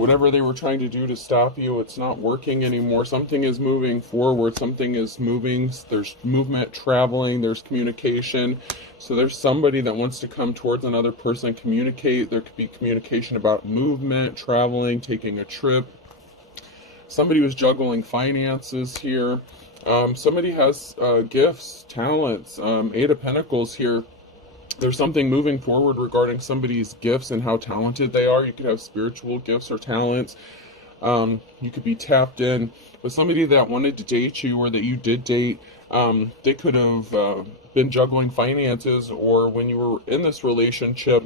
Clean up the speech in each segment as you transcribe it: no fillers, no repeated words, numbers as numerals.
whatever they were trying to do to stop you, it's not working anymore. Something is moving forward. Something is moving. There's movement, traveling, there's communication. So there's somebody that wants to come towards another person, communicate. There could be communication about movement, traveling, taking a trip. Somebody was juggling finances here. Somebody has gifts, talents, Eight of Pentacles here. There's something moving forward regarding somebody's gifts and how talented they are. You could have spiritual gifts or talents. You could be tapped in with somebody that wanted to date you or that you did date. They could have been juggling finances, or when you were in this relationship,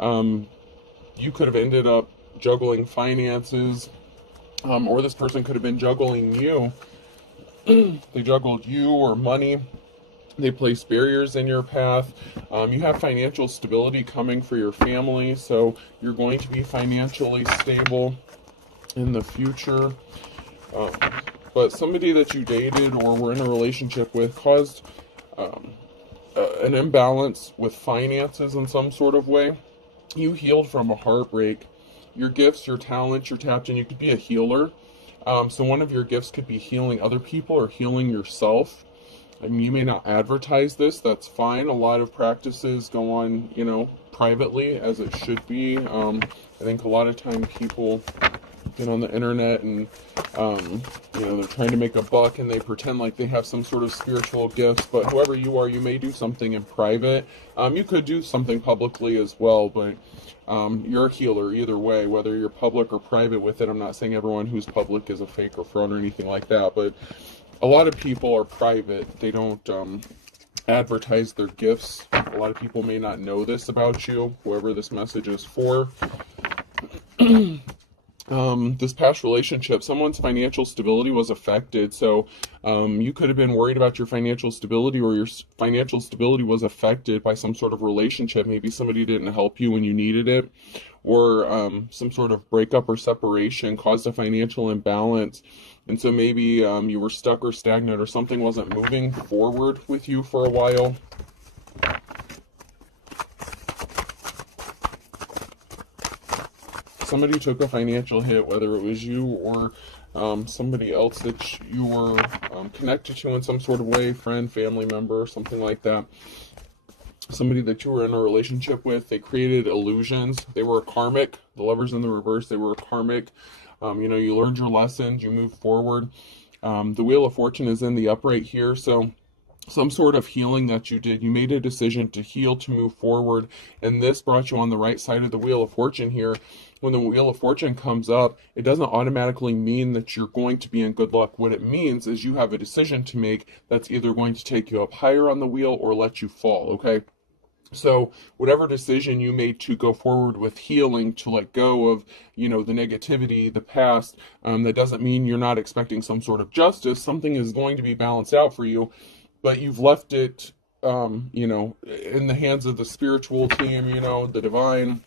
you could have ended up juggling finances, or this person could have been juggling you. They juggled you or money. They place barriers in your path. You have financial stability coming for your family, so you're going to be financially stable in the future. But somebody that you dated or were in a relationship with caused an imbalance with finances in some sort of way. You healed from a heartbreak. Your gifts, your talents, you're tapped in. You could be a healer. So one of your gifts could be healing other people or healing yourself. I mean, you may not advertise this, that's fine. A lot of practices go on, privately, as it should be. I think a lot of time people get on the internet and, they're trying to make a buck and they pretend like they have some sort of spiritual gifts. But whoever you are, you may do something in private. You could do something publicly as well, but you're a healer either way, whether you're public or private with it. I'm not saying everyone who's public is a fake or fraud or anything like that, but a lot of people are private. They don't advertise their gifts. A lot of people may not know this about you, whoever this message is for. This past relationship, someone's financial stability was affected. So you could have been worried about your financial stability, or your financial stability was affected by some sort of relationship. Maybe somebody didn't help you when you needed it, or some sort of breakup or separation caused a financial imbalance. And so maybe you were stuck or stagnant, or something wasn't moving forward with you for a while. Somebody took a financial hit, whether it was you or somebody else that you were connected to in some sort of way, friend, family member, something like that. Somebody that you were in a relationship with, they created illusions. They were karmic. The Lovers in the reverse, they were karmic. You learned your lessons, you moved forward. The Wheel of Fortune is in the upright here, so some sort of healing that you did. You made a decision to heal, to move forward, and this brought you on the right side of the Wheel of Fortune here. When the Wheel of Fortune comes up, it doesn't automatically mean that you're going to be in good luck. What it means is you have a decision to make that's either going to take you up higher on the wheel or let you fall, okay? So whatever decision you made to go forward with healing, to let go of, the negativity, the past, that doesn't mean you're not expecting some sort of justice. Something is going to be balanced out for you, but you've left it, in the hands of the spiritual team, the divine,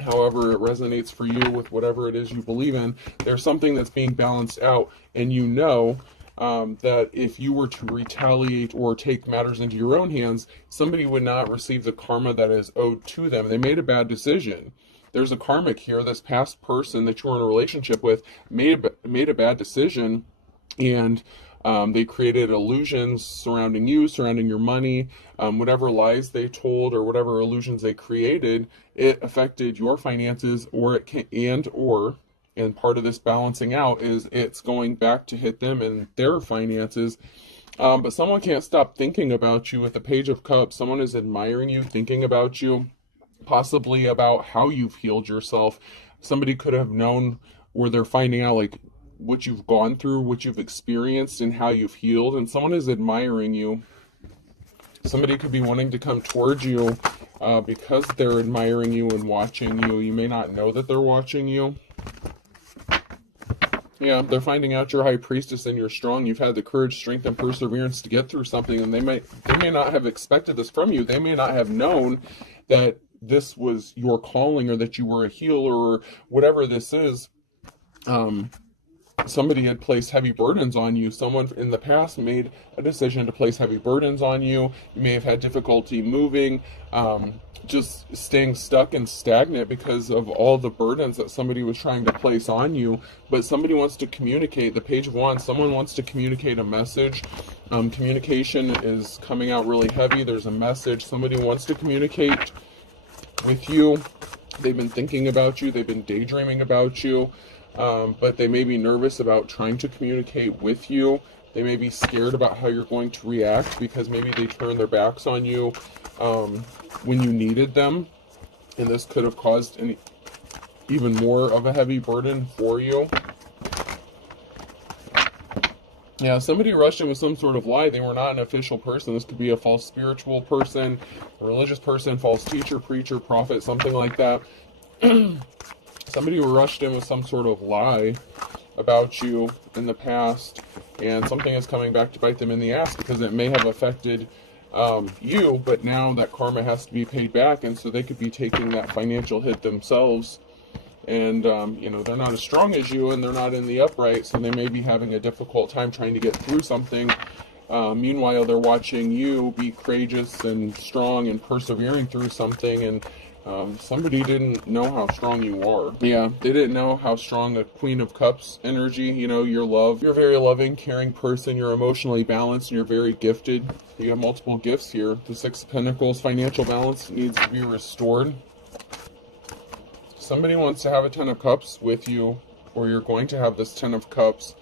however it resonates for you with whatever it is you believe in. There's something that's being balanced out, and that if you were to retaliate or take matters into your own hands, somebody would not receive the karma that is owed to them. They made a bad decision. There's a karmic here. This past person that you were in a relationship with made a bad decision, and they created illusions surrounding you, surrounding your money. Whatever lies they told or whatever illusions they created, it affected your finances, and part of this balancing out is it's going back to hit them and their finances. But someone can't stop thinking about you with the Page of Cups. Someone is admiring you, thinking about you, possibly about how you've healed yourself. Somebody could have known, or they're finding out like what you've gone through, what you've experienced, and how you've healed. And someone is admiring you. Somebody could be wanting to come towards you because they're admiring you and watching you. You may not know that they're watching you. Yeah, they're finding out you're High Priestess and you're strong. You've had the courage, strength, and perseverance to get through something, and they may not have expected this from you. They may not have known that this was your calling, or that you were a healer, or whatever this is. somebody had placed heavy burdens on you. Someone in the past made a decision to place heavy burdens on you. You may have had difficulty moving, just staying stuck and stagnant because of all the burdens that somebody was trying to place on you. But somebody wants to communicate. The Page of Wands, someone wants to communicate a message. Communication is coming out really heavy. There's a message. Somebody wants to communicate with you. They've been thinking about you. They've been daydreaming about you. But they may be nervous about trying to communicate with you. They may be scared about how you're going to react because maybe they turned their backs on you when you needed them. And this could have caused even more of a heavy burden for you. Yeah, somebody rushed in with some sort of lie. They were not an official person. This could be a false spiritual person, a religious person, false teacher, preacher, prophet, something like that. Somebody rushed in with some sort of lie about you in the past, and something is coming back to bite them in the ass because it may have affected you, but now that karma has to be paid back, and so they could be taking that financial hit themselves. And they're not as strong as you, and they're not in the upright, so they may be having a difficult time trying to get through something. Meanwhile, they're watching you be courageous and strong and persevering through something, and somebody didn't know how strong you are. Yeah, they didn't know how strong a Queen of Cups energy, your love. You're a very loving, caring person. You're emotionally balanced, and you're very gifted. You have multiple gifts here. The Six of Pentacles, financial balance needs to be restored. Somebody wants to have a Ten of Cups with you, or you're going to have this Ten of Cups.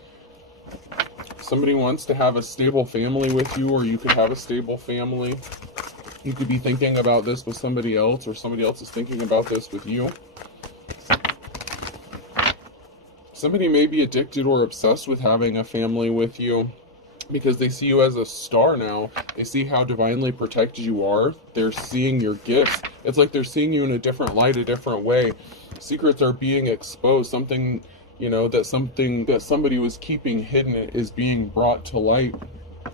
Somebody wants to have a stable family with you, or you could have a stable family. You could be thinking about this with somebody else, or somebody else is thinking about this with you. Somebody may be addicted or obsessed with having a family with you because they see you as a star now. They see how divinely protected you are. They're seeing your gifts. It's like they're seeing you in a different light, a different way. Secrets are being exposed. Something that somebody was keeping hidden is being brought to light.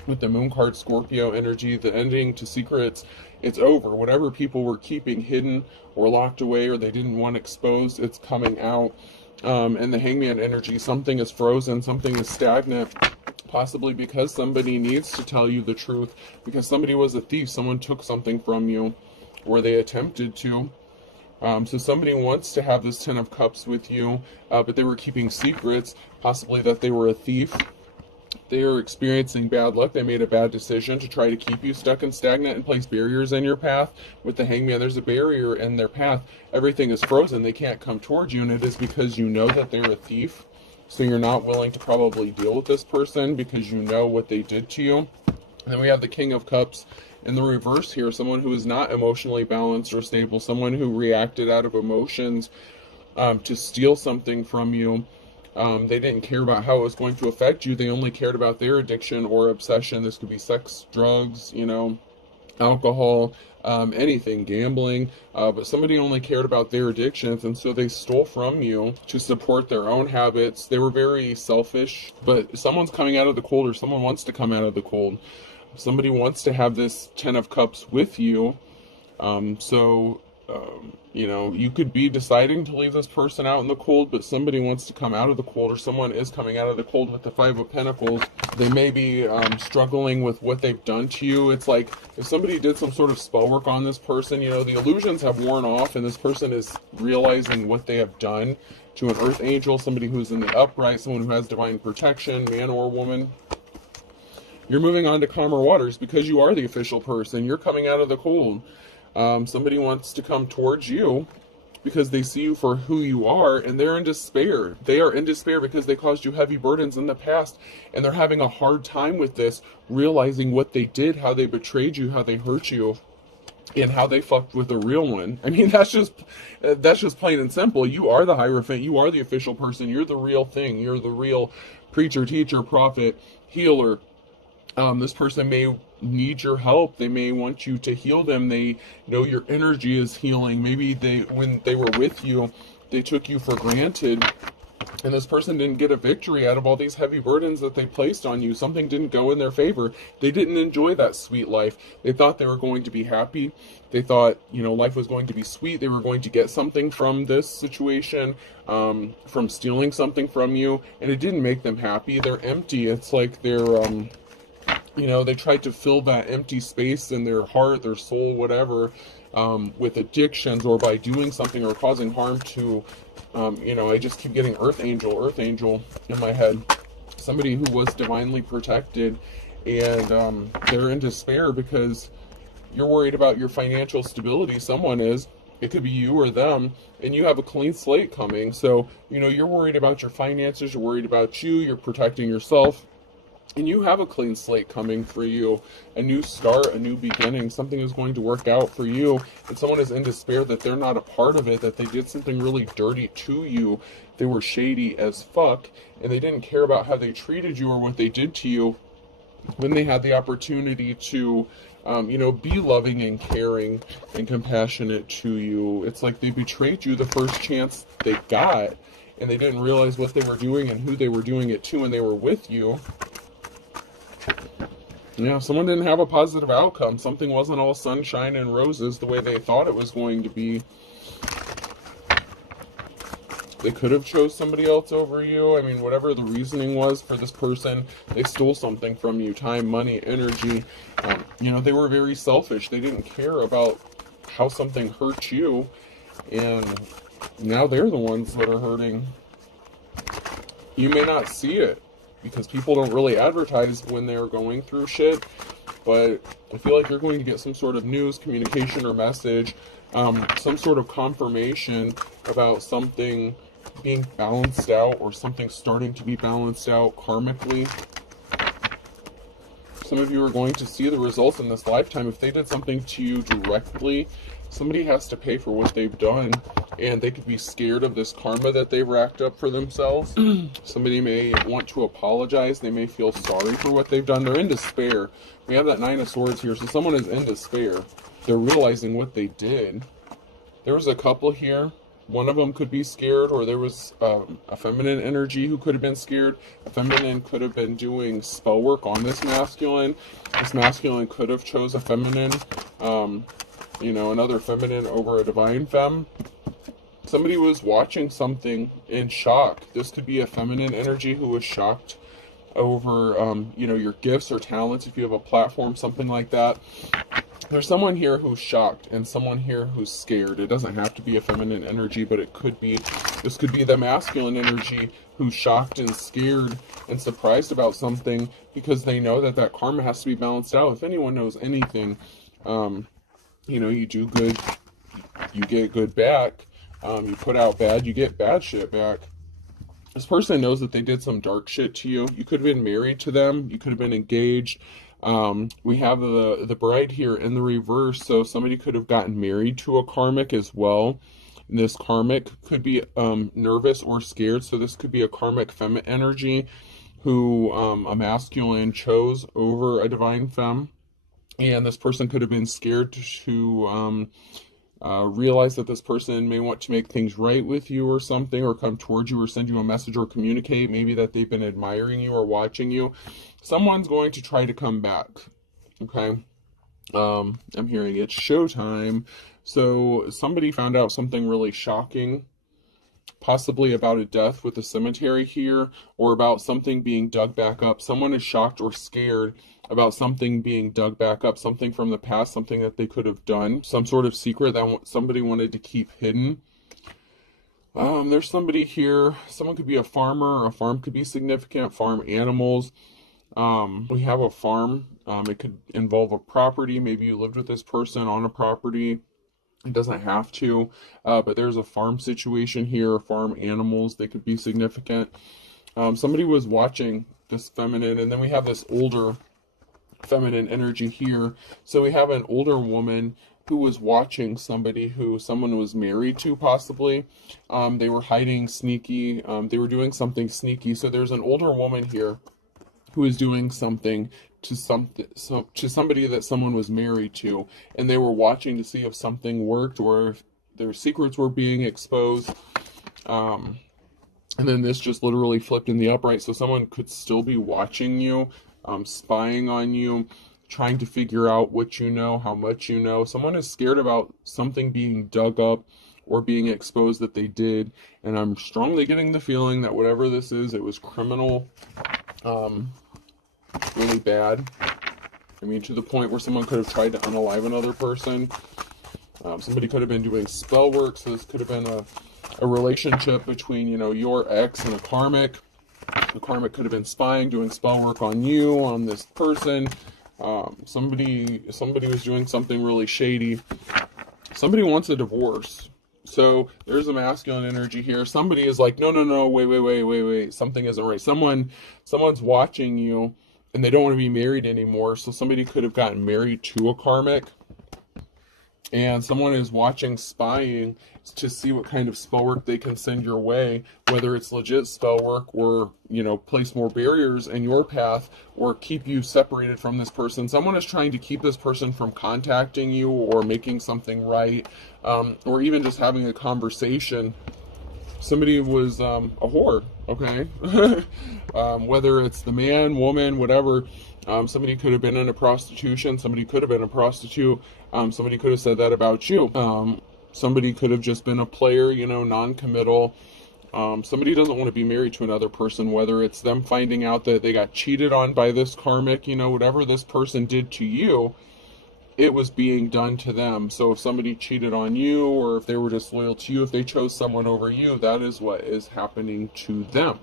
With the Moon card, Scorpio energy, the ending to secrets, it's over. Whatever people were keeping hidden or locked away or they didn't want exposed, it's coming out. And the Hangman energy, something is frozen, something is stagnant, possibly because somebody needs to tell you the truth, because somebody was a thief, someone took something from you, or they attempted to. So somebody wants to have this Ten of Cups with you, but they were keeping secrets, possibly that they were a thief. They are experiencing bad luck. They made a bad decision to try to keep you stuck and stagnant and place barriers in your path. With the Hangman, there's a barrier in their path. Everything is frozen. They can't come towards you, and it is because you know that they're a thief. So you're not willing to probably deal with this person because you know what they did to you. And then we have the King of Cups in the reverse here, someone who is not emotionally balanced or stable, someone who reacted out of emotions to steal something from you. They didn't care about how it was going to affect you. They only cared about their addiction or obsession. This could be sex, drugs, alcohol, anything, gambling. But somebody only cared about their addictions, and so they stole from you to support their own habits. They were very selfish, but someone's coming out of the cold, or someone wants to come out of the cold. Somebody wants to have this Ten of Cups with you. You could be deciding to leave this person out in the cold, but somebody wants to come out of the cold, or someone is coming out of the cold with the Five of Pentacles. They may be struggling with what they've done to you. It's like if somebody did some sort of spell work on this person, the illusions have worn off, and this person is realizing what they have done to an earth angel, somebody who's in the upright, someone who has divine protection, man or woman. You're moving on to calmer waters because you are the official person. You're coming out of the cold. Somebody wants to come towards you because they see you for who you are, and they're in despair. They are in despair because they caused you heavy burdens in the past, and they're having a hard time with this, realizing what they did, how they betrayed you, how they hurt you, and how they fucked with the real one. I mean, that's just plain and simple. You are the Hierophant. You are the official person. You're the real thing. You're the real preacher, teacher, prophet, healer. This person may need your help. They may want you to heal them. They know your energy is healing. Maybe when they were with you, they took you for granted. And this person didn't get a victory out of all these heavy burdens that they placed on you. Something didn't go in their favor. They didn't enjoy that sweet life. They thought they were going to be happy. They thought, life was going to be sweet. They were going to get something from this situation, from stealing something from you. And it didn't make them happy. They're empty. It's like they tried to fill that empty space in their heart, their soul, whatever, with addictions, or by doing something or causing harm to, I just keep getting earth angel in my head. Somebody who was divinely protected, and they're in despair because you're worried about your financial stability. Someone is. It could be you or them, and you have a clean slate coming. So, you're worried about your finances, you're worried about you're protecting yourself. And you have a clean slate coming for you, a new start, a new beginning. Something is going to work out for you, and someone is in despair that they're not a part of it, that they did something really dirty to you. They were shady as fuck, and they didn't care about how they treated you or what they did to you when they had the opportunity to, be loving and caring and compassionate to you. It's like they betrayed you the first chance they got, and they didn't realize what they were doing and who they were doing it to when they were with you. Someone didn't have a positive outcome. Something wasn't all sunshine and roses the way they thought it was going to be. They could have chose somebody else over you. I mean, whatever the reasoning was for this person, they stole something from you. Time, money, energy. They were very selfish. They didn't care about how something hurt you. And now they're the ones that are hurting. You may not see it, because people don't really advertise when they're going through shit, but I feel like you're going to get some sort of news, communication, or message, some sort of confirmation about something being balanced out, or something starting to be balanced out karmically. Some of you are going to see the results in this lifetime. If they did something to you directly, somebody has to pay for what they've done, and they could be scared of this karma that they've racked up for themselves. Somebody may want to apologize. They may feel sorry for what they've done. They're in despair. We have that Nine of Swords here, so someone is in despair. They're realizing what they did. There was a couple here. One of them could be scared, or there was a feminine energy who could have been scared. A feminine could have been doing spell work on this masculine. This masculine could have chose a feminine, another feminine over a divine femme. Somebody was watching something in shock. This could be a feminine energy who was shocked over, your gifts or talents, if you have a platform, something like that. There's someone here who's shocked and someone here who's scared. It doesn't have to be a feminine energy, but this could be the masculine energy who's shocked and scared and surprised about something, because they know that karma has to be balanced out. If anyone knows anything, you do good, you get good back. You put out bad, you get bad shit back. This person knows that they did some dark shit to you. You could have been married to them. You could have been engaged. We have the bride here in the reverse, so somebody could have gotten married to a karmic as well. And this karmic could be nervous or scared, so this could be a karmic femme energy who a masculine chose over a divine femme. And this person could have been scared to realize that this person may want to make things right with you or something, or come towards you or send you a message or communicate, maybe that they've been admiring you or watching you. Someone's going to try to come back, okay? I'm hearing it's showtime. So somebody found out something really shocking, possibly about a death with a cemetery here, or about something being dug back up. Someone is shocked or scared about something being dug back up, something from the past, something that they could have done, some sort of secret that somebody wanted to keep hidden. There's somebody here. Someone could be a farmer. A farm could be significant. Farm animals. We have a farm. It could involve a property. Maybe you lived with this person on a property. It doesn't have to, but there's a farm situation here. Farm animals, they could be significant. Somebody was watching this feminine, and then we have this older feminine energy here. So we have an older woman who was watching somebody who someone was married to, possibly. They were hiding sneaky. They were doing something sneaky. So there's an older woman here who is doing something to somebody that someone was married to, and they were watching to see if something worked or if their secrets were being exposed. And then this just literally flipped in the upright. So someone could still be watching you, spying on you, trying to figure out what you know, how much you know. Someone is scared about something being dug up or being exposed that they did. And I'm strongly getting the feeling that whatever this is, it was criminal, really bad. I mean, to the point where someone could have tried to unalive another person. Somebody could have been doing spell work. So this could have been a relationship between, you know, your ex and a karmic. The karmic could have been spying, doing spell work on you, on this person. Somebody was doing something really shady. Somebody wants a divorce. So there's a masculine energy here. Somebody is like, no, wait. Something isn't right. Someone's watching you and they don't want to be married anymore. So somebody could have gotten married to a karmic. And someone is watching, spying to see what kind of spell work they can send your way, whether it's legit spell work or, you know, place more barriers in your path or keep you separated from this person. Someone is trying to keep this person from contacting you or making something right, or even just having a conversation. Somebody was a whore, okay? Whether it's the man, woman, whatever. Somebody could have been in a prostitution. Somebody could have been a prostitute. Somebody could have said that about you. Somebody could have just been a player, you know, non-committal. Somebody doesn't want to be married to another person, whether it's them finding out that they got cheated on by this karmic, you know, whatever this person did to you, it was being done to them. So if somebody cheated on you, or if they were disloyal to you, if they chose someone over you, that is what is happening to them,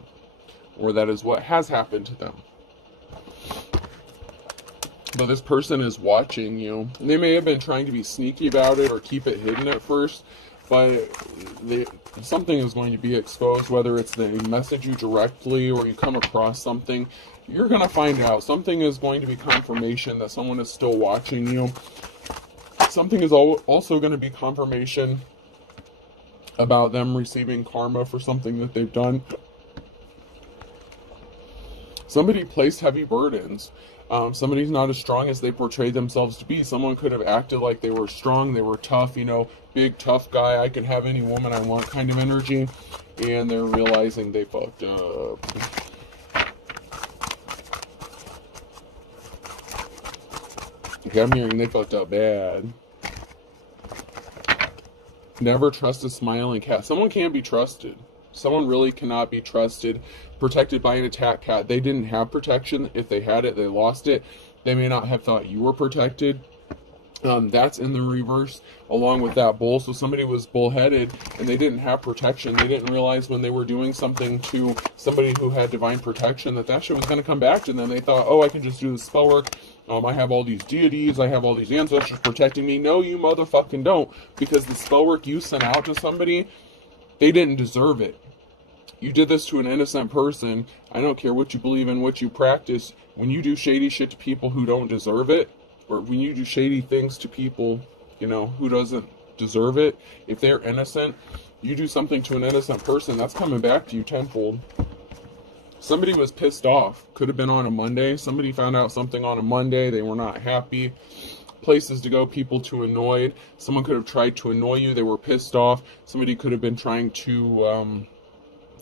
or that is what has happened to them. But this person is watching you. And they may have been trying to be sneaky about it or keep it hidden at first, but something is going to be exposed, whether it's they message you directly or you come across something. You're going to find out. Something is going to be confirmation that someone is still watching you. Something is also going to be confirmation about them receiving karma for something that they've done. Somebody placed heavy burdens. Somebody's not as strong as they portrayed themselves to be. Someone could have acted like they were strong, they were tough, you know, big tough guy, I can have any woman I want kind of energy, and they're realizing they fucked up. Okay, I'm hearing they fucked up bad. Never trust a smiling cat. Someone can't be trusted. Someone really cannot be trusted. Protected by an attack cat. They didn't have protection. If they had it, they lost it. They may not have thought you were protected. That's in the reverse along with that bull. So somebody was bullheaded and they didn't have protection. They didn't realize when they were doing something to somebody who had divine protection that shit was going to come back to them. They thought, oh, I can just do the spell work. I have all these deities. I have all these ancestors protecting me. No, you motherfucking don't. Because the spell work you sent out to somebody, they didn't deserve it. You did this to an innocent person. I don't care what you believe in, what you practice. When you do shady shit to people who don't deserve it, or when you do shady things to people, you know, who doesn't deserve it, if they're innocent, you do something to an innocent person, that's coming back to you tenfold. Somebody was pissed off. Could have been on a Monday. Somebody found out something on a Monday. They were not happy. Places to go, people to annoy. Someone could have tried to annoy you. They were pissed off. Somebody could have been trying to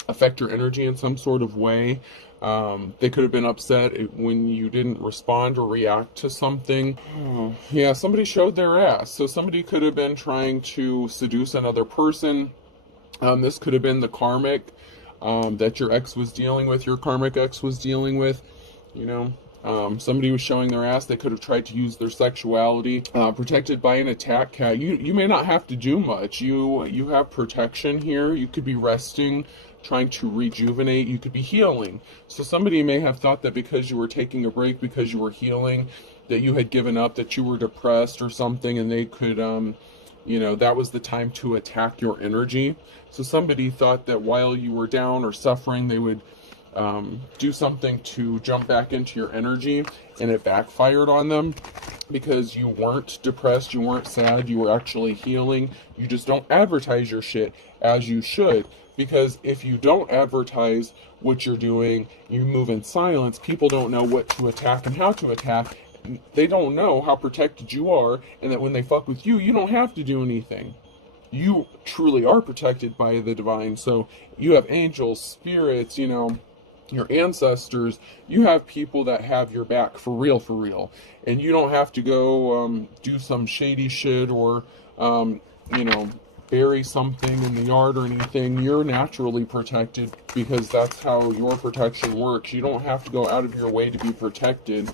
affect your energy in some sort of way. They could have been upset when you didn't respond or react to something. Yeah, somebody showed their ass. So somebody could have been trying to seduce another person. This could have been the karmic that your ex was dealing with, your karmic ex was dealing with, you know. Somebody was showing their ass. They could have tried to use their sexuality. Protected by an attack cat. You may not have to do much. You have protection here. You could be resting, trying to rejuvenate. You could be healing. So somebody may have thought that because you were taking a break, because you were healing, that you had given up, that you were depressed or something, and they could, you know, that was the time to attack your energy. So somebody thought that while you were down or suffering, they would do something to jump back into your energy, and it backfired on them because you weren't depressed, you weren't sad, you were actually healing. You just don't advertise your shit as you should, because if you don't advertise what you're doing, you move in silence, people don't know what to attack and how to attack. They don't know how protected you are, and that when they fuck with you, you don't have to do anything. you truly are protected by the divine. So you have angels, spirits, your ancestors. You have people that have your back for real, for real. And you don't have to go do some shady shit or, you know, bury something in the yard or anything. You're naturally protected because that's how your protection works. You don't have to go out of your way to be protected.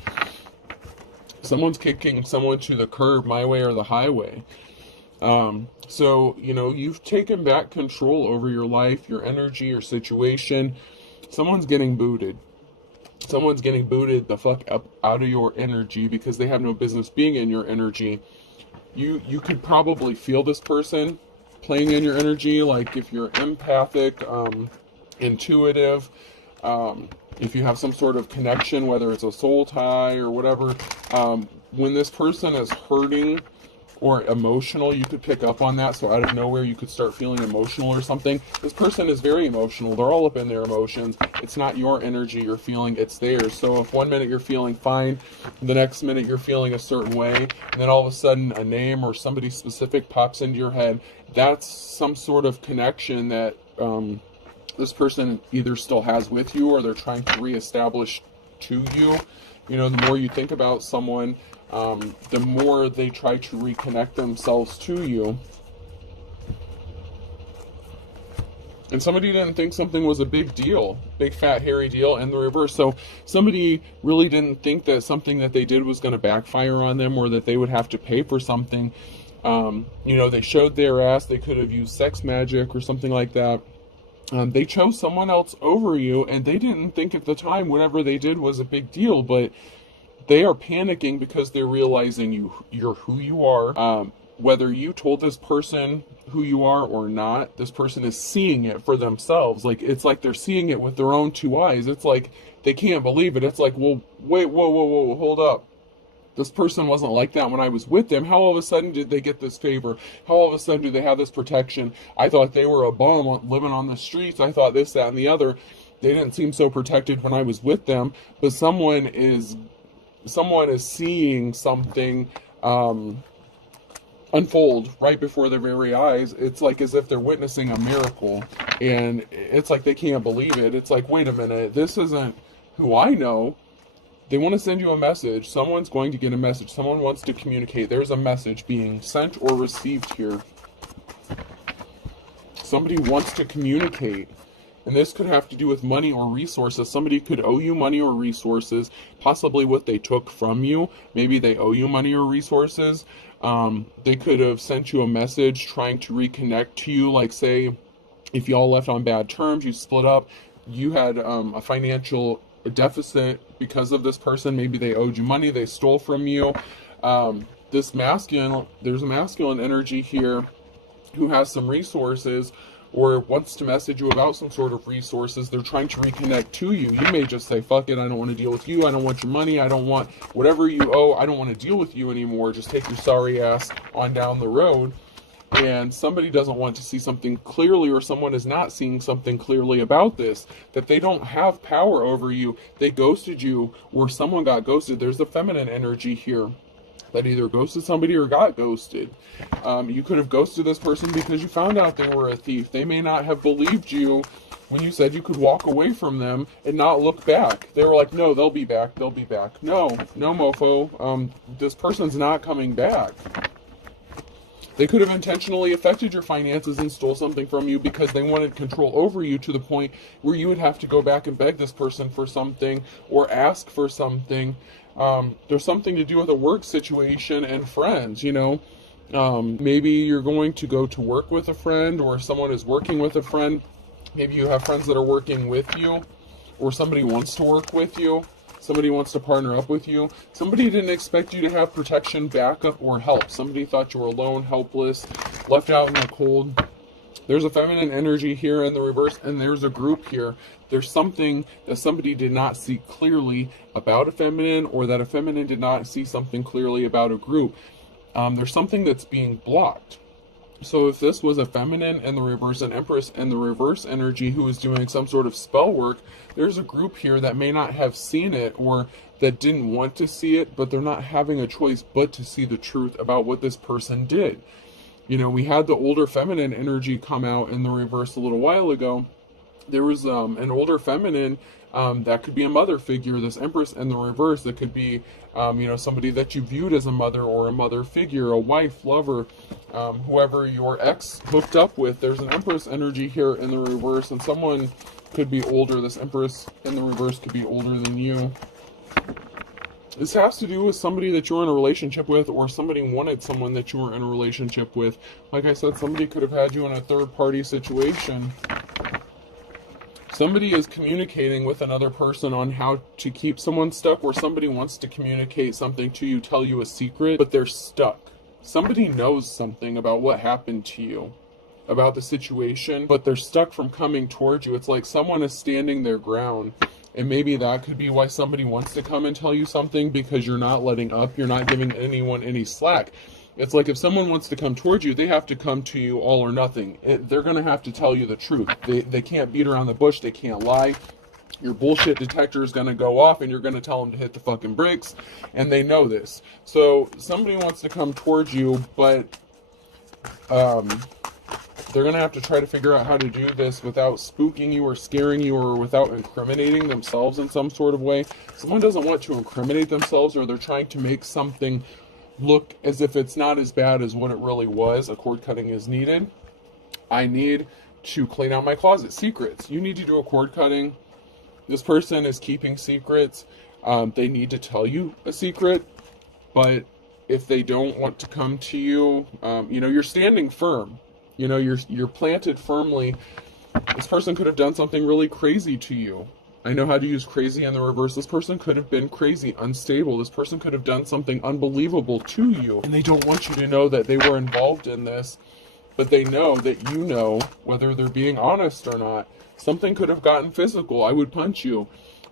Someone's kicking someone to the curb, my way or the highway. So, you've taken back control over your life, your energy, your situation. Someone's getting booted. Someone's getting booted the fuck up out of your energy because they have no business being in your energy. You could probably feel this person playing in your energy, like if you're empathic, intuitive, if you have some sort of connection, whether it's a soul tie or whatever, when this person is hurting or emotional, you could pick up on that. So out of nowhere, you could start feeling emotional or something. This person is very emotional. They're all up in their emotions. It's not your energy you're feeling, it's theirs. So if one minute you're feeling fine, the next minute you're feeling a certain way, and then all of a sudden a name or somebody specific pops into your head, that's some sort of connection that this person either still has with you or they're trying to reestablish to you. The more you think about someone, the more they try to reconnect themselves to you. And somebody didn't think something was a big deal, big fat hairy deal, and the reverse. So somebody really didn't think that something that they did was going to backfire on them or that they would have to pay for something. They showed their ass. They could have used sex magic or something like that. They chose someone else over you, and they didn't think at the time whatever they did was a big deal, but they are panicking because they're realizing you're who you are. Whether you told this person who you are or not, this person is seeing it for themselves. It's like they're seeing it with their own two eyes. It's like they can't believe it. It's like, well, wait, whoa, hold up. This person wasn't like that when I was with them. How all of a sudden did they get this favor? How all of a sudden do they have this protection? I thought they were a bum living on the streets. I thought this, that, and the other. They didn't seem so protected when I was with them. But someone is seeing something unfold right before their very eyes. It's like as if they're witnessing a miracle. And it's like they can't believe it. It's like, wait a minute, this isn't who I know. They want to send you a message. Someone's going to get a message. Someone wants to communicate. There's a message being sent or received here. Somebody wants to communicate. And this could have to do with money or resources. Somebody could owe you money or resources, possibly what they took from you. Maybe they owe you money or resources. They could have sent you a message trying to reconnect to you. Like, say, if you all left on bad terms, you split up, you had a financial deficit because of this person. Maybe they owed you money, they stole from you. There's a masculine energy here who has some resources or wants to message you about some sort of resources. They're trying to reconnect to you. You may just say, fuck it, I don't want to deal with you. I don't want your money. I don't want whatever you owe. I don't want to deal with you anymore. Just take your sorry ass on down the road. And somebody doesn't want to see something clearly, or someone is not seeing something clearly about this, that they don't have power over you. They ghosted you, or someone got ghosted. There's the feminine energy here that either ghosted somebody or got ghosted. You could have ghosted this person because you found out they were a thief. They may not have believed you when you said you could walk away from them and not look back. They were like, no, they'll be back. They'll be back. No, mofo. This person's not coming back. They could have intentionally affected your finances and stole something from you because they wanted control over you to the point where you would have to go back and beg this person for something or ask for something. There's something to do with a work situation and friends, Maybe you're going to go to work with a friend, or someone is working with a friend. Maybe you have friends that are working with you, or somebody wants to work with you. Somebody wants to partner up with you. Somebody didn't expect you to have protection, backup, or help. Somebody thought you were alone, helpless, left out in the cold. There's a feminine energy here in the reverse, and there's a group here. There's something that somebody did not see clearly about a feminine, or that a feminine did not see something clearly about a group. There's something that's being blocked. So if this was a feminine and the reverse, an empress and the reverse energy who is doing some sort of spell work, there's a group here that may not have seen it, or that didn't want to see it, but they're not having a choice but to see the truth about what this person did. You know, we had the older feminine energy come out in the reverse a little while ago. There was an older feminine that could be a mother figure, this Empress in the reverse. That could be, you know, somebody that you viewed as a mother or a mother figure, a wife, lover, whoever your ex hooked up with. There's an Empress energy here in the reverse, and someone could be older. This Empress in the reverse could be older than you. This has to do with somebody that you're in a relationship with, or somebody wanted someone that you were in a relationship with. Like I said, somebody could have had you in a third-party situation. Somebody is communicating with another person on how to keep someone stuck, or somebody wants to communicate something to you, tell you a secret, but they're stuck. Somebody knows something about what happened to you, about the situation, but they're stuck from coming towards you. It's like someone is standing their ground. And maybe that could be why somebody wants to come and tell you something, because you're not letting up. You're not giving anyone any slack. It's like if someone wants to come towards you, they have to come to you all or nothing. They're going to have to tell you the truth. They can't beat around the bush. They can't lie. Your bullshit detector is going to go off, and you're going to tell them to hit the fucking brakes. And they know this. So somebody wants to come towards you, but they're going to have to try to figure out how to do this without spooking you or scaring you, or without incriminating themselves in some sort of way. Someone doesn't want to incriminate themselves, or they're trying to make something look as if it's not as bad as what it really was. A cord cutting is needed. I need to clean out my closet. Secrets. You need to do a cord cutting. This person is keeping secrets. They need to tell you a secret, but if they don't want to come to you, you know, you're standing firm. You know, you're planted firmly. This person could have done something really crazy to you. I know how to use crazy in the reverse. This person could have been crazy, unstable. This person could have done something unbelievable to you. And they don't want you to know that they were involved in this, but they know that you know whether they're being honest or not. Something could have gotten physical. I would punch you.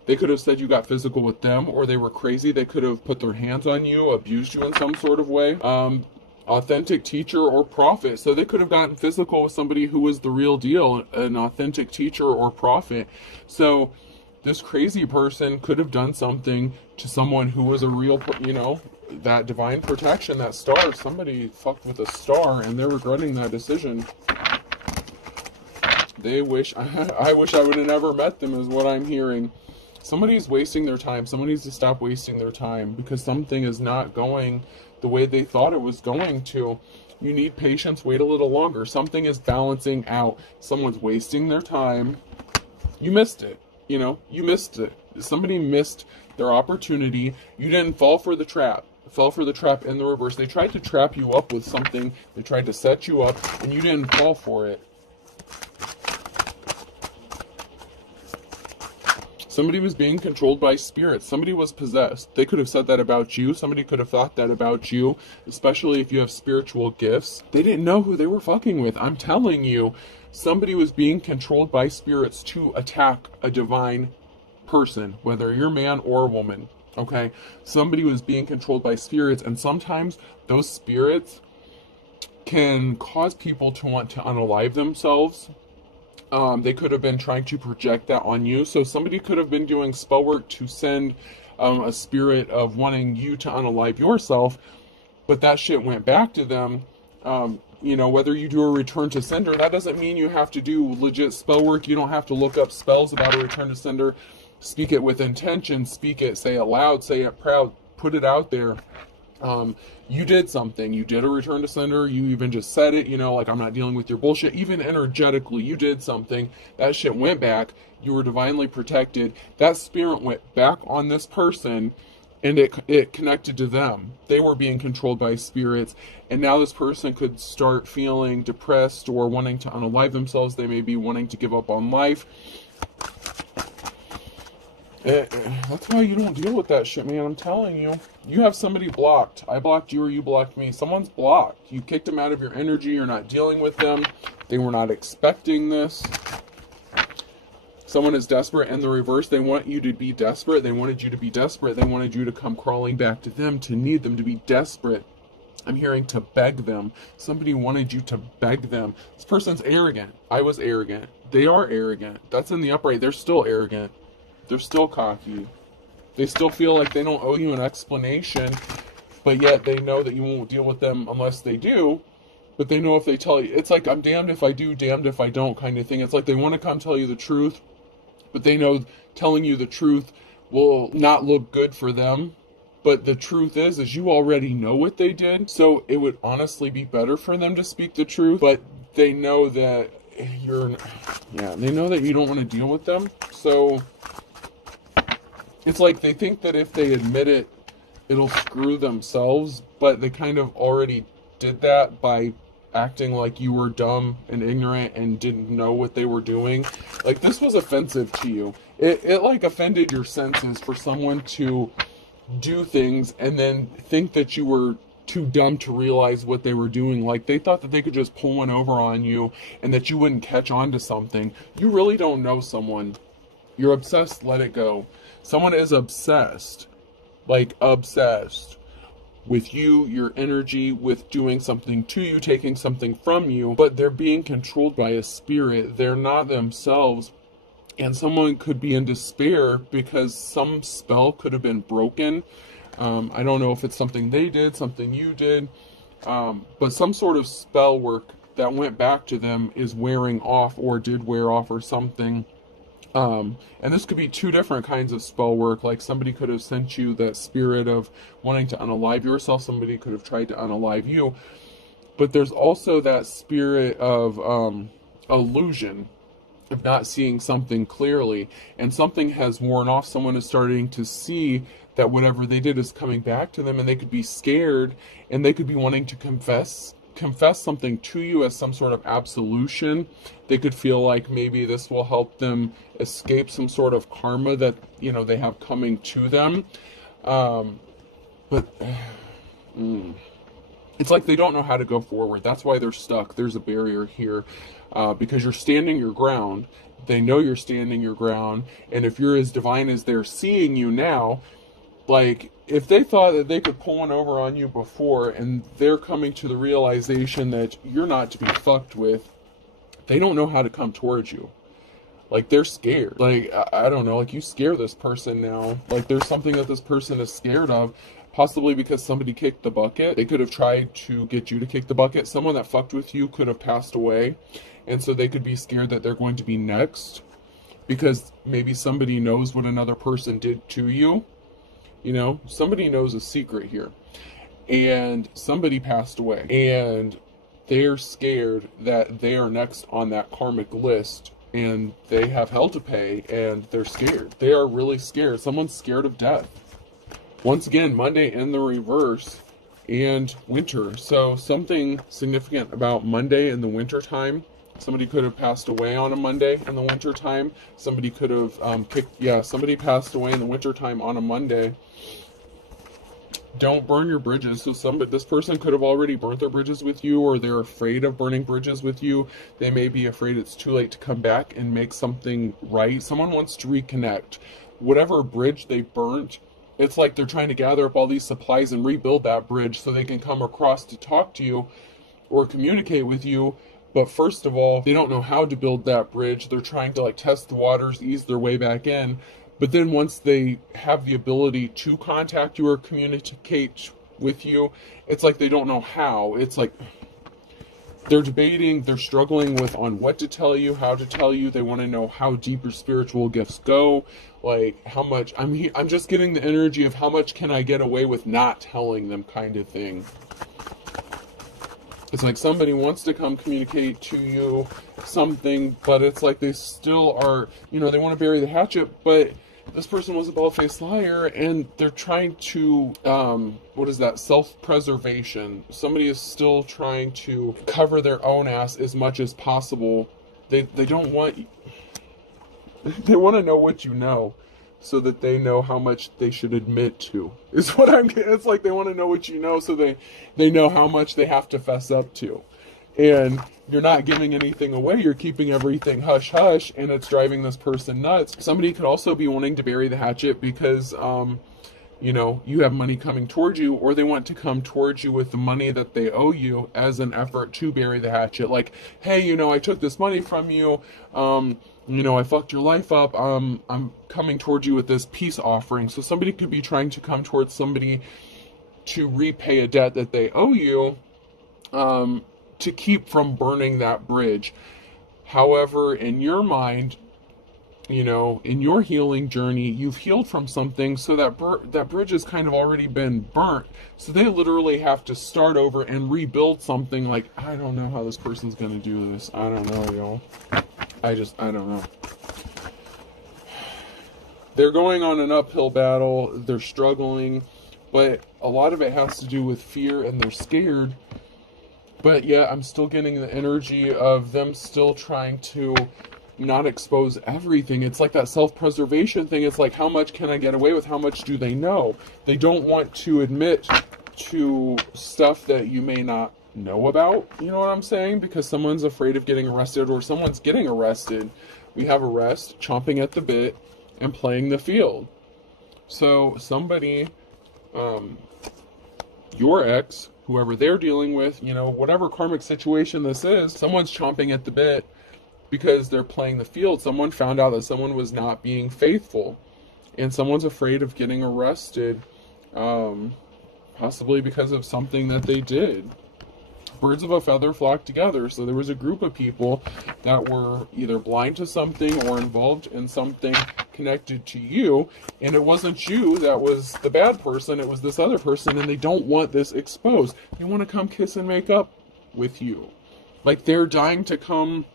They could have said you got physical with them, or they were crazy. They could have put their hands on you, abused you in some sort of way. Authentic teacher or prophet. So they could have gotten physical with somebody who was the real deal, an authentic teacher or prophet. So this crazy person could have done something to someone who was a real, you know, that divine protection, that star. Somebody fucked with a star and they're regretting that decision. They wish, I wish I would have never met them, is what I'm hearing. Somebody's wasting their time. Someone needs to stop wasting their time, because something is not going the way they thought it was going to. You need patience. Wait a little longer. Something is balancing out. Someone's wasting their time. You missed it. You know, you missed it. Somebody missed their opportunity. You didn't fall for the trap. Fell for the trap in the reverse. They tried to trap you up with something. They tried to set you up, and you didn't fall for it. Somebody was being controlled by spirits. Somebody was possessed. They could have said that about you. Somebody could have thought that about you, especially if you have spiritual gifts. They didn't know who they were fucking with. I'm telling you, somebody was being controlled by spirits to attack a divine person, whether you're man or woman, okay? Somebody was being controlled by spirits, and sometimes those spirits can cause people to want to unalive themselves. They could have been trying to project that on you. So somebody could have been doing spell work to send a spirit of wanting you to unalive yourself, but that shit went back to them. You know, whether you do a return to sender, that doesn't mean you have to do legit spell work. You don't have to look up spells about a return to sender. Speak it with intention. Speak it. Say it loud. Say it proud. Put it out there. You did something. You did a return to sender. You even just said it, you know, like, I'm not dealing with your bullshit. Even energetically, you did something. That shit went back. You were divinely protected. That spirit went back on this person, and it connected to them. They were being controlled by spirits, and now this person could start feeling depressed or wanting to unalive themselves. They may be wanting to give up on life. That's why you don't deal with that shit, man. I'm telling you. You have somebody blocked. I blocked you, or you blocked me. Someone's blocked. You kicked them out of your energy. You're not dealing with them. They were not expecting this. Someone is desperate in the reverse. They want you to be desperate. They wanted you to be desperate. They wanted you to come crawling back to them, to need them, to be desperate. I'm hearing to beg them. Somebody wanted you to beg them. This person's arrogant. I was arrogant. They are arrogant. That's in the upright. They're still arrogant. They're still cocky. They still feel like they don't owe you an explanation, but yet they know that you won't deal with them unless they do. But they know if they tell you, it's like, I'm damned if I do, damned if I don't kind of thing. It's like they want to come tell you the truth, but they know telling you the truth will not look good for them. But the truth is you already know what they did. So it would honestly be better for them to speak the truth. But they know that they know that you don't want to deal with them. So it's like they think that if they admit it, it'll screw themselves. But they kind of already did that by acting like you were dumb and ignorant and didn't know what they were doing. Like, this was offensive to you. It like offended your senses for someone to do things and then think that you were too dumb to realize what they were doing. Like, they thought that they could just pull one over on you and that you wouldn't catch on to something. You really don't know someone. You're obsessed, let it go. Someone is obsessed, like obsessed with you, your energy, with doing something to you, taking something from you, but they're being controlled by a spirit. They're not themselves. And someone could be in despair because some spell could have been broken. I don't know if it's something they did, something you did, but some sort of spell work that went back to them is wearing off or did wear off or something. And this could be two different kinds of spell work. Like, somebody could have sent you that spirit of wanting to unalive yourself. Somebody could have tried to unalive you. But there's also that spirit of illusion, of not seeing something clearly. And something has worn off. Someone is starting to see that whatever they did is coming back to them, and they could be scared, and they could be wanting to confess something to you as some sort of absolution. They could feel like maybe this will help them escape some sort of karma that, they have coming to them. But it's like they don't know how to go forward. That's why they're stuck. There's a barrier here, because you're standing your ground. They know you're standing your ground. And if you're as divine as they're seeing you now, like, if they thought that they could pull one over on you before, and they're coming to the realization that you're not to be fucked with, they don't know how to come towards you. Like, they're scared. Like, I don't know, like, you scare this person now. Like, there's something that this person is scared of, possibly because somebody kicked the bucket. They could have tried to get you to kick the bucket. Someone that fucked with you could have passed away, and so they could be scared that they're going to be next, because maybe somebody knows what another person did to you. Somebody knows a secret here, and somebody passed away, and they're scared that they are next on that karmic list, and they have hell to pay, and they're scared. They are really scared. Someone's scared of death. Once again, Monday in the reverse, and winter. So something significant about Monday in the winter time. Somebody could have passed away on a Monday in the winter time. Somebody could have somebody passed away in the winter time on a Monday. Don't burn your bridges. So this person could have already burnt their bridges with you, or they're afraid of burning bridges with you. They may be afraid it's too late to come back and make something right. Someone wants to reconnect. Whatever bridge they burnt, it's like they're trying to gather up all these supplies and rebuild that bridge so they can come across to talk to you or communicate with you. But first of all, they don't know how to build that bridge. They're trying to test the waters, ease their way back in. But then once they have the ability to contact you or communicate with you, it's like they don't know how. It's like they're debating, they're struggling with on what to tell you, how to tell you. They want to know how deep your spiritual gifts go. Like, how much, I'm just getting the energy of how much can I get away with not telling them kind of thing. It's like somebody wants to come communicate to you something, but it's like they still are, they want to bury the hatchet, but this person was a bald-faced liar, and they're trying to, self-preservation. Somebody is still trying to cover their own ass as much as possible. They don't want, they want to know what you know, so that they know how much they should admit to. Is what I'm getting. It's like they want to know what you know, so they know how much they have to fess up to. And you're not giving anything away. You're keeping everything hush hush, and it's driving this person nuts. Somebody could also be wanting to bury the hatchet because you have money coming towards you, or they want to come towards you with the money that they owe you as an effort to bury the hatchet. Like, hey, I took this money from you. I fucked your life up. I'm coming towards you with this peace offering. So somebody could be trying to come towards somebody to repay a debt that they owe you, to keep from burning that bridge. However, in your mind, you know, in your healing journey, you've healed from something, so that bridge has kind of already been burnt. So they literally have to start over and rebuild something. Like, I don't know how this person's gonna do this. I don't know, y'all. I don't know. They're going on an uphill battle. They're struggling, but a lot of it has to do with fear, and they're scared. But yeah, I'm still getting the energy of them still trying to not expose everything. It's like that self-preservation thing. It's like, how much can I get away with? How much do they know? They don't want to admit to stuff that you may not know about. You know what I'm saying? Because someone's afraid of getting arrested, or someone's getting arrested. We have arrest, chomping at the bit, and playing the field. So somebody, your ex, whoever they're dealing with, you know, whatever karmic situation this is, someone's chomping at the bit because they're playing the field. Someone found out that someone was not being faithful, and someone's afraid of getting arrested, possibly because of something that they did. Birds of a feather flock together. So there was a group of people that were either blind to something or involved in something connected to you, and it wasn't you that was the bad person, it was this other person, and they don't want this exposed. They want to come kiss and make up with you. Like, they're dying to come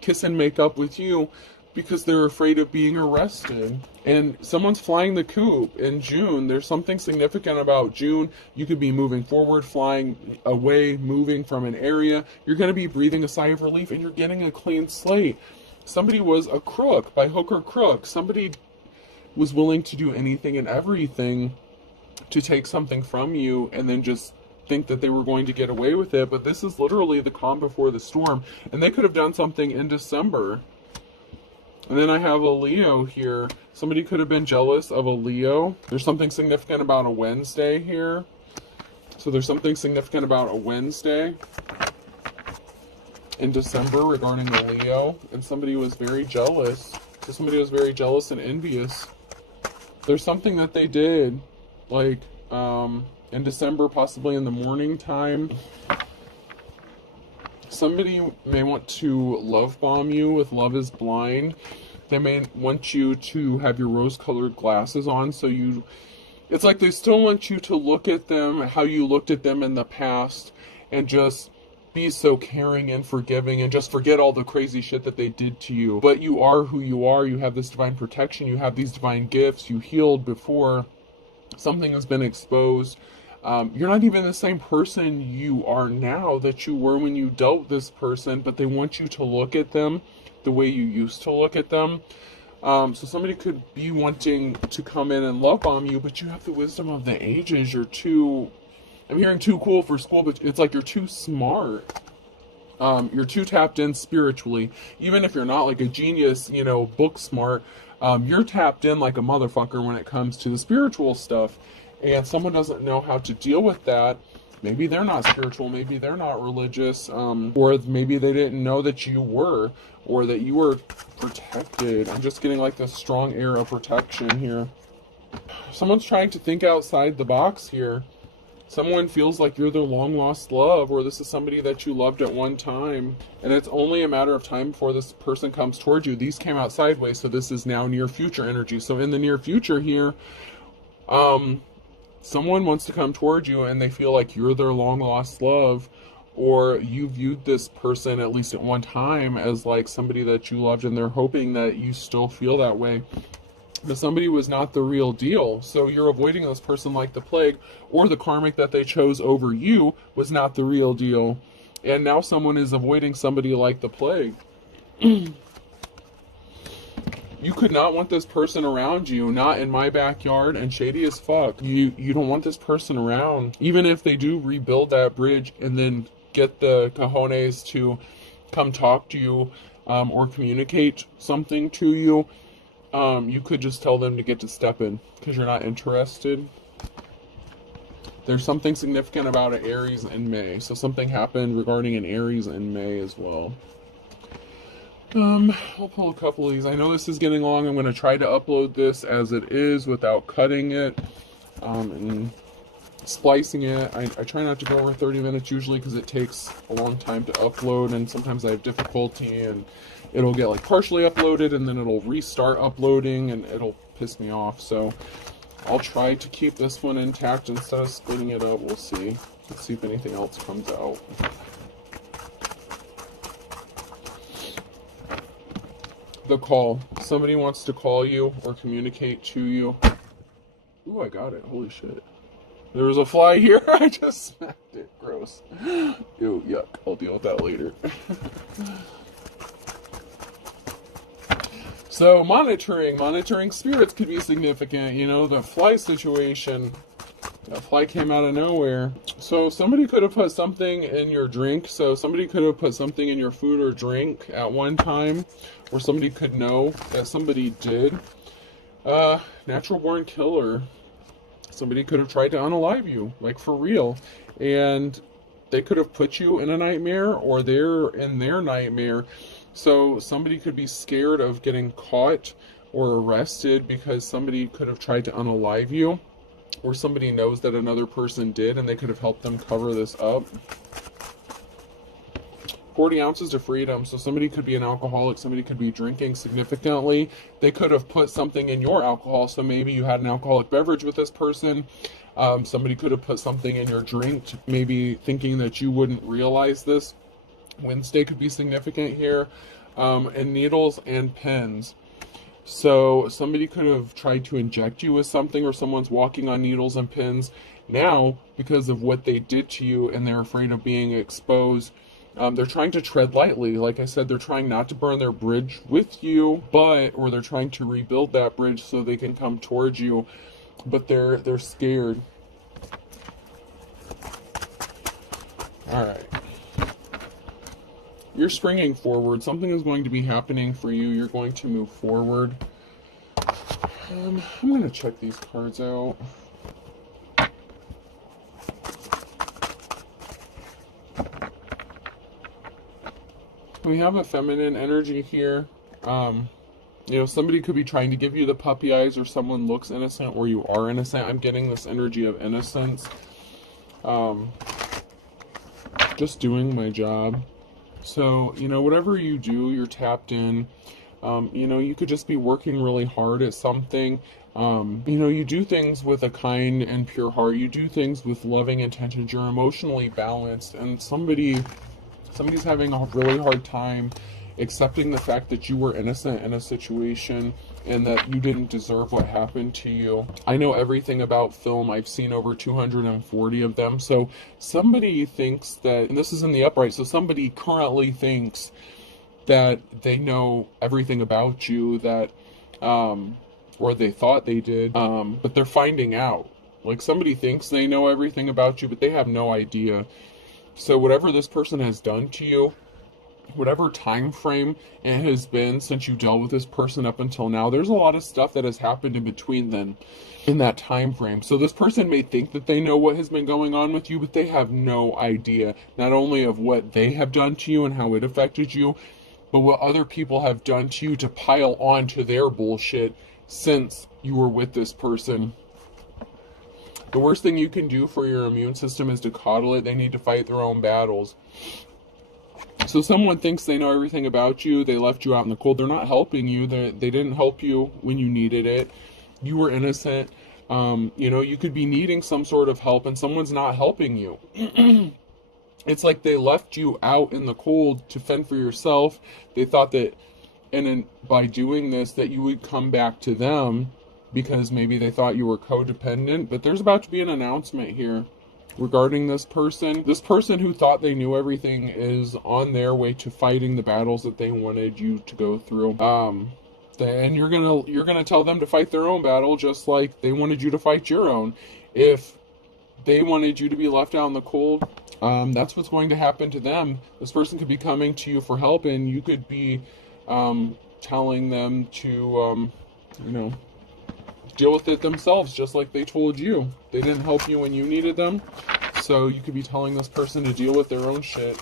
kiss and make up with you because they're afraid of being arrested. And someone's flying the coop in June. There's something significant about June. You could be moving forward, flying away, moving from an area. You're going to be breathing a sigh of relief, and you're getting a clean slate. Somebody was a crook, by hook or crook. Somebody was willing to do anything and everything to take something from you, and then just think that they were going to get away with it. But this is literally the calm before the storm, and they could have done something in December. And then I have a Leo here. Somebody could have been jealous of a Leo. There's something significant about a Wednesday here. So there's something significant about a Wednesday in December regarding a Leo. And somebody was very jealous. So somebody was very jealous and envious. There's something that they did, like, in December, possibly in the morning time. Somebody may want to love bomb you with Love is Blind. They may want you to have your rose-colored glasses on, so it's like they still want you to look at them how you looked at them in the past, and just be so caring and forgiving, and just forget all the crazy shit that they did to you. But you are who you are. You have this divine protection. You have these divine gifts. You healed before something has been exposed. You're not even the same person you are now that you were when you dealt with this person, but they want you to look at them the way you used to look at them. So somebody could be wanting to come in and love bomb you, but you have the wisdom of the ages. I'm hearing too cool for school, but it's like you're too smart. You're too tapped in spiritually. Even if you're not like a genius, you know, book smart, you're tapped in like a motherfucker when it comes to the spiritual stuff. And someone doesn't know how to deal with that. Maybe they're not spiritual, maybe they're not religious, or maybe they didn't know that you were, or that you were protected. I'm just getting like this strong air of protection here. Someone's trying to think outside the box here. Someone feels like you're their long-lost love, or this is somebody that you loved at one time, and it's only a matter of time before this person comes towards you. These came out sideways, so this is now near future energy. So in the near future here, someone wants to come towards you, and they feel like you're their long-lost love, or you viewed this person, at least at one time, as like somebody that you loved, and they're hoping that you still feel that way. But somebody was not the real deal, so you're avoiding this person like the plague, or the karmic that they chose over you was not the real deal, and now someone is avoiding somebody like the plague. You could not want this person around you, not in my backyard, and shady as fuck. You don't want this person around. Even if they do rebuild that bridge and then get the cojones to come talk to you, or communicate something to you, you could just tell them to get to stepping because you're not interested. There's something significant about an Aries in May. So something happened regarding an Aries in May as well. I'll pull a couple of these. I know this is getting long. I'm going to try to upload this as it is without cutting it, and splicing it. I try not to go over 30 minutes usually because it takes a long time to upload, and sometimes I have difficulty and it'll get like partially uploaded and then it'll restart uploading and it'll piss me off. So I'll try to keep this one intact instead of splitting it up. We'll see. Let's see if anything else comes out. The call. Somebody wants to call you or communicate to you. Ooh, I got it. Holy shit. There was a fly here. I just smacked it. Gross. Ew, yuck. I'll deal with that later. So monitoring spirits could be significant. You know, the fly situation, that fly came out of nowhere. So somebody could have put something in your drink. So somebody could have put something in your food or drink at one time, or somebody could know that somebody did. Natural born killer. Somebody could have tried to unalive you, like for real. And they could have put you in a nightmare, or they're in their nightmare. So somebody could be scared of getting caught or arrested because somebody could have tried to unalive you, or somebody knows that another person did and they could have helped them cover this up. 40 ounces to freedom. So somebody could be an alcoholic, somebody could be drinking significantly. They could have put something in your alcohol. So maybe you had an alcoholic beverage with this person. Somebody could have put something in your drink, maybe thinking that you wouldn't realize this. Wednesday could be significant here. And needles and pins. So somebody could have tried to inject you with something, or someone's walking on needles and pins now because of what they did to you and they're afraid of being exposed. They're trying to tread lightly. Like I said, they're trying not to burn their bridge with you, or they're trying to rebuild that bridge so they can come towards you, but they're scared. All right. You're springing forward. Something is going to be happening for you. You're going to move forward. I'm going to check these cards out. We have a feminine energy here. You know, somebody could be trying to give you the puppy eyes, or someone looks innocent or you are innocent. I'm getting this energy of innocence. Just doing my job. So, you know, whatever you do, you're tapped in. You know, you could just be working really hard at something. You know, you do things with a kind and pure heart. You do things with loving intentions. You're emotionally balanced, and somebody's having a really hard time accepting the fact that you were innocent in a situation and that you didn't deserve what happened to you. I know everything about film. I've seen over 240 of them. So somebody thinks that, and this is in the upright, so somebody currently thinks that they know everything about you, that, or they thought they did, but they're finding out. Like, somebody thinks they know everything about you, but they have no idea. So whatever this person has done to you, whatever time frame it has been since you dealt with this person up until now, there's a lot of stuff that has happened in between then, in that time frame. So this person may think that they know what has been going on with you, but they have no idea, not only of what they have done to you and how it affected you, but what other people have done to you to pile on to their bullshit since you were with this person. The worst thing you can do for your immune system is to coddle it. They need to fight their own battles. So someone thinks they know everything about you. They left you out in the cold. They're not helping you. They didn't help you when you needed it. You were innocent. You know, you could be needing some sort of help and someone's not helping you. It's like they left you out in the cold to fend for yourself. They thought that, by doing this, that you would come back to them because maybe they thought you were codependent. But there's about to be an announcement here regarding this person. This person who thought they knew everything is on their way to fighting the battles that they wanted you to go through. And you're gonna tell them to fight their own battle, just like they wanted you to fight your own. If they wanted you to be left out in the cold, that's what's going to happen to them. This person could be coming to you for help, and you could be telling them to, you know, deal with it themselves, just like they told you. They didn't help you when you needed them, so you could be telling this person to deal with their own shit.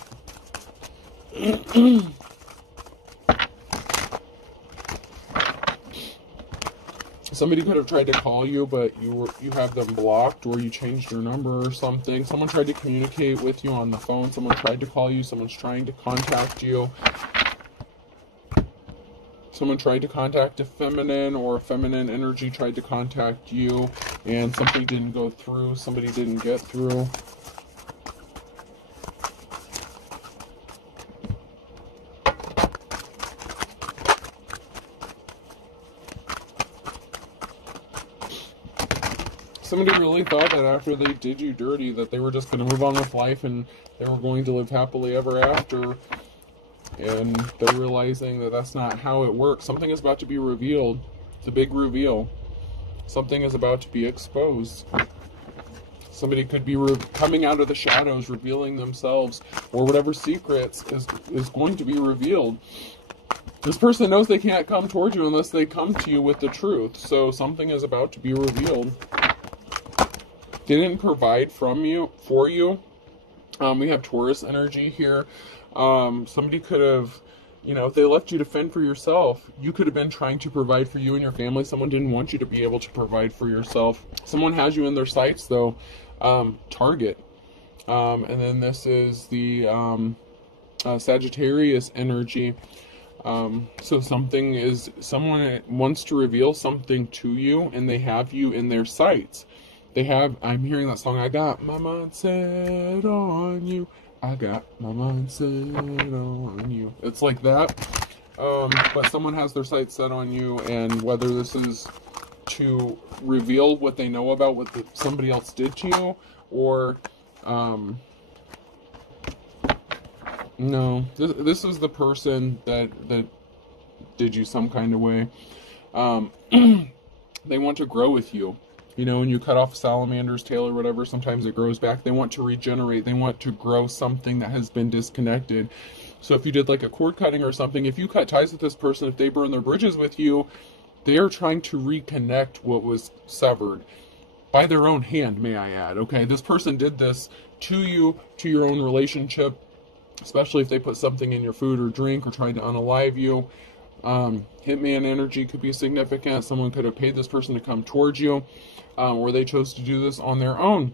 Somebody could have tried to call you, but you have them blocked, or you changed your number or something. Someone tried to communicate with you on the phone. Someone tried to call you. Someone's trying to contact you. Someone tried to contact a feminine, or a feminine energy tried to contact you, and something didn't go through. Somebody didn't get through. Somebody really thought that after they did you dirty that they were just going to move on with life and they were going to live happily ever after. And they're realizing that that's not how it works. Something is about to be revealed. It's a big reveal. Something is about to be exposed. Somebody could be coming out of the shadows, revealing themselves, or whatever secrets is going to be revealed. This person knows they can't come towards you unless they come to you with the truth. So something is about to be revealed. They didn't provide for you. We have Taurus energy here. Somebody could have, if they left you to fend for yourself, you could have been trying to provide for you and your family. Someone didn't want you to be able to provide for yourself. Someone has you in their sights, though. Target. And then this is the Sagittarius energy. So someone wants to reveal something to you, and they have you in their sights. I'm hearing that song, I got my mind set on you. I got my mind set on you. It's like that. But someone has their sights set on you, and whether this is to reveal what they know about what somebody else did to you, or, no, this is the person that did you some kind of way. They want to grow with you. When you cut off a salamander's tail or whatever, sometimes it grows back. They want to regenerate. They want to grow something that has been disconnected. So if you did like a cord cutting or something, if you cut ties with this person, if they burn their bridges with you, they are trying to reconnect what was severed. By their own hand, may I add. Okay, this person did this to you, to your own relationship, especially if they put something in your food or drink or tried to unalive you. Hitman energy could be significant. Someone could have paid this person to come towards you, or they chose to do this on their own.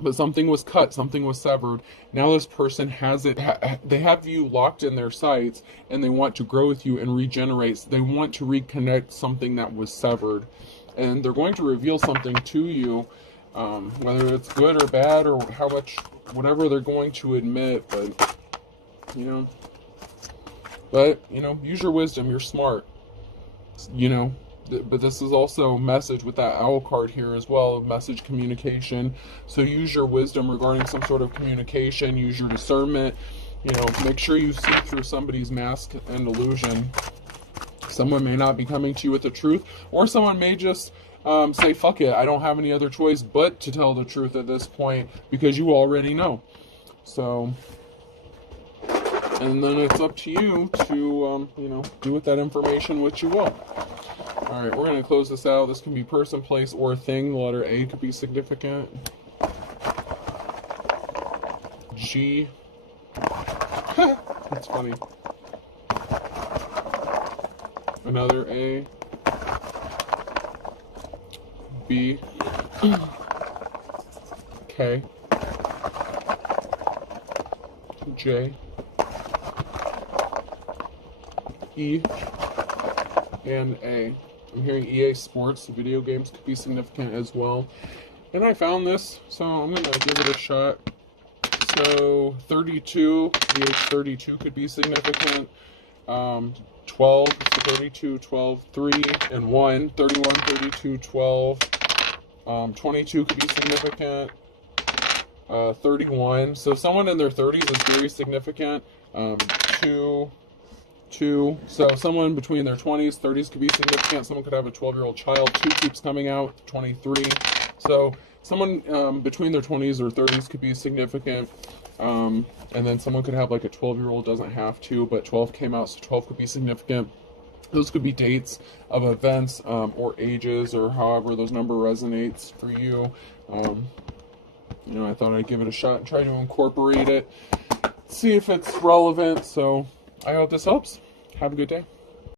But something was cut, something was severed. Now this person has it, they have you locked in their sights, and they want to grow with you and regenerate. They want to reconnect something that was severed. And they're going to reveal something to you, whether it's good or bad, or how much, whatever they're going to admit, but, use your wisdom, you're smart, but this is also a message with that owl card here as well, message communication. So use your wisdom regarding some sort of communication, use your discernment, make sure you see through somebody's mask and illusion. Someone may not be coming to you with the truth, or someone may just say, fuck it, I don't have any other choice but to tell the truth at this point, because you already know. So, and then it's up to you to, do with that information what you will. Alright, we're going to close this out. This can be person, place, or thing. The letter A could be significant. G. That's funny. Another A. B. K. J. E. And A. I'm hearing EA Sports, video games could be significant as well. And I found this, so I'm going to give it a shot. So 32, the age 32 could be significant. 12, so 32, 12, 3, and 1. 31, 32, 12. 22 could be significant. 31, so someone in their 30s is very significant. 2, so someone between their 20s, 30s could be significant. Someone could have a 12-year-old child. 2 keeps coming out. 23, so someone between their 20s or 30s could be significant. And then someone could have like a 12-year-old, doesn't have to, but 12 came out, so 12 could be significant. Those could be dates of events, or ages, or however those number resonates for you. I thought I'd give it a shot and try to incorporate it, see if it's relevant. So I hope this helps. Have a good day.